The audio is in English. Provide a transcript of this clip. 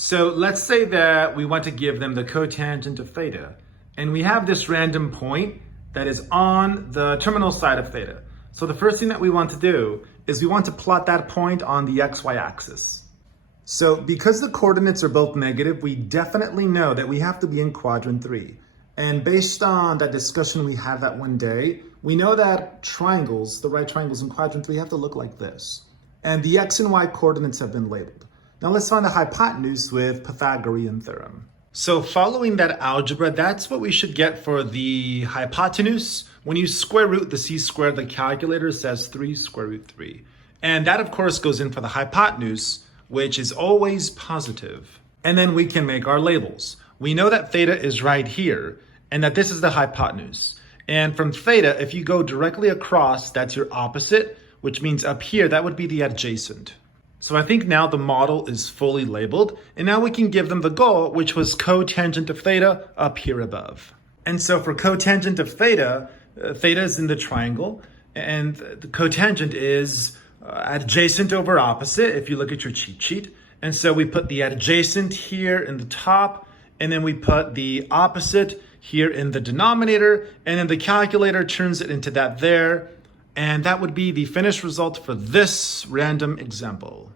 So let's say that we want to give them the cotangent of theta, and we have this random point that is on the terminal side of theta. So the first thing that we want to do is we want to plot that point on the xy axis. So because the coordinates are both negative, we definitely know that we have to be in quadrant 3. And based on that discussion we had that one day, we know that triangles, the right triangles in quadrant 3, have to look like this. And the x and y coordinates have been labeled. Now let's find the hypotenuse with Pythagorean theorem. So following that algebra, that's what we should get for the hypotenuse. When you square root the c squared, the calculator says 3 square root 3. And that of course goes in for the hypotenuse, which is always positive. And then we can make our labels. We know that theta is right here, and that this is the hypotenuse. And from theta, if you go directly across, that's your opposite, which means up here, that would be the adjacent. So I think now the model is fully labeled, and now we can give them the goal, which was cotangent of theta up here above. And so for cotangent of theta, theta is in the triangle, and the cotangent is adjacent over opposite, if you look at your cheat sheet. And so we put the adjacent here in the top, and then we put the opposite here in the denominator, and then the calculator turns it into that there. And that would be the finished result for this random example.